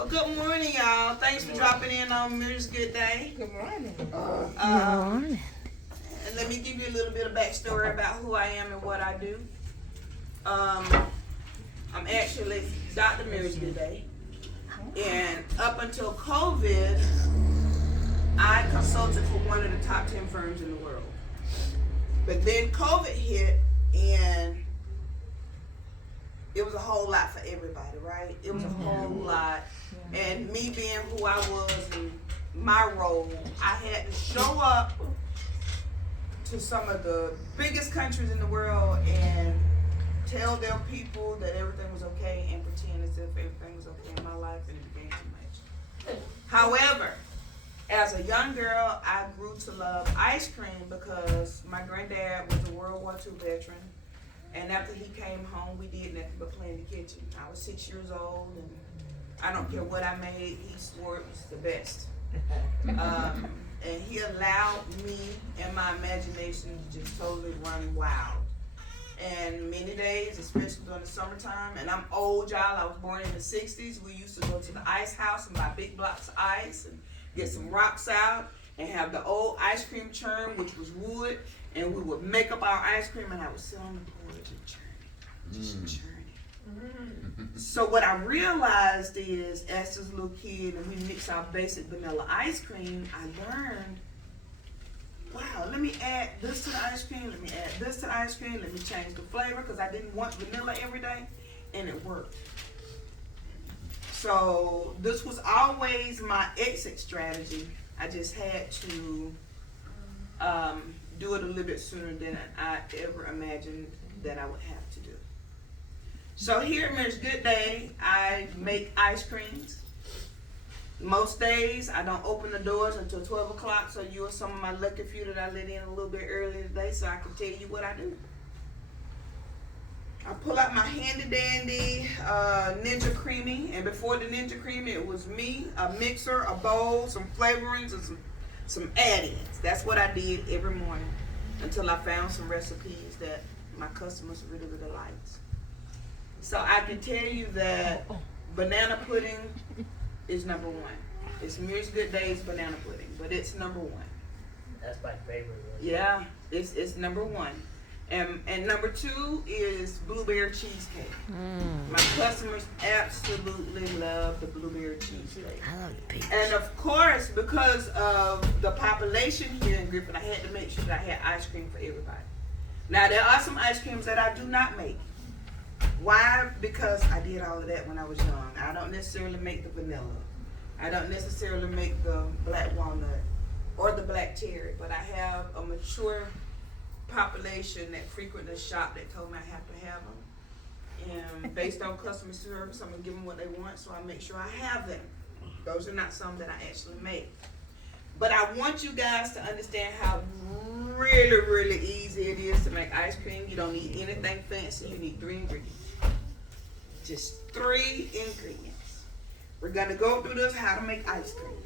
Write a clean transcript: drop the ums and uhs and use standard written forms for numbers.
Well, good morning, y'all. Thanks for dropping in on Mirror's Good Day. Good morning. Good morning. And let me give you a little bit of backstory about who I am and what I do. I'm actually Dr. Mirror's Good Day. And up until COVID, I consulted for one of the top 10 firms in the world. But then COVID hit, and it was a whole lot for everybody, right? It was a whole lot. And me being who I was in my role, I had to show up to some of the biggest countries in the world and tell their people that everything was okay and pretend as if everything was okay in my life, and it became too much. However, as a young girl, I grew to love ice cream because my granddad was a World War II veteran. And after he came home, we did nothing but play in the kitchen. I was 6 years old, and I don't care what I made, he swore it was the best. And he allowed me and my imagination to just totally run wild. And many days, especially during the summertime, and I'm old, y'all, I was born in the 60s, we used to go to the ice house and buy big blocks of ice and get some rocks out and have the old ice cream churn, which was wood, and we would make up our ice cream, and I would sit on the porch and churn it, just churn it. So what I realized is, as this little kid, and we mix our basic vanilla ice cream, I learned, wow, let me add this to the ice cream, let me add this to the ice cream, let me change the flavor, because I didn't want vanilla every day, and it worked. So this was always my exit strategy. I just had to do it a little bit sooner than I ever imagined that I would have to do. So here at Mirror's Good Day, I make ice creams. Most days, I don't open the doors until 12 o'clock, so you are some of my lucky few that I let in a little bit earlier today so I can tell you what I do. I pull out my handy dandy Ninja Creamy, and before the Ninja Creamy, it was me, a mixer, a bowl, some flavorings, and some add-ins. That's what I did every morning until I found some recipes that my customers really, really liked. So I can tell you that banana pudding is number one. It's Mirror's Good Day's banana pudding, but it's number one. That's my favorite one. Yeah, it's number one. And number two is blueberry cheesecake. My customers absolutely love the blueberry cheesecake. I love the peach. And of course, because of the population here in Griffin, I had to make sure that I had ice cream for everybody. Now, there are some ice creams that I do not make. Why? Because I did all of that when I was young. I don't necessarily make the vanilla. I don't necessarily make the black walnut or the black cherry, but I have a mature population that frequently shop that told me I have to have them. And based on customer service, I'm gonna give them what they want, so I make sure I have them. Those are not some that I actually make. But I want you guys to understand how really, really easy it is to make ice cream. You don't need anything fancy. You need 3 ingredients. Just 3 ingredients. We're gonna go through this, how to make ice cream.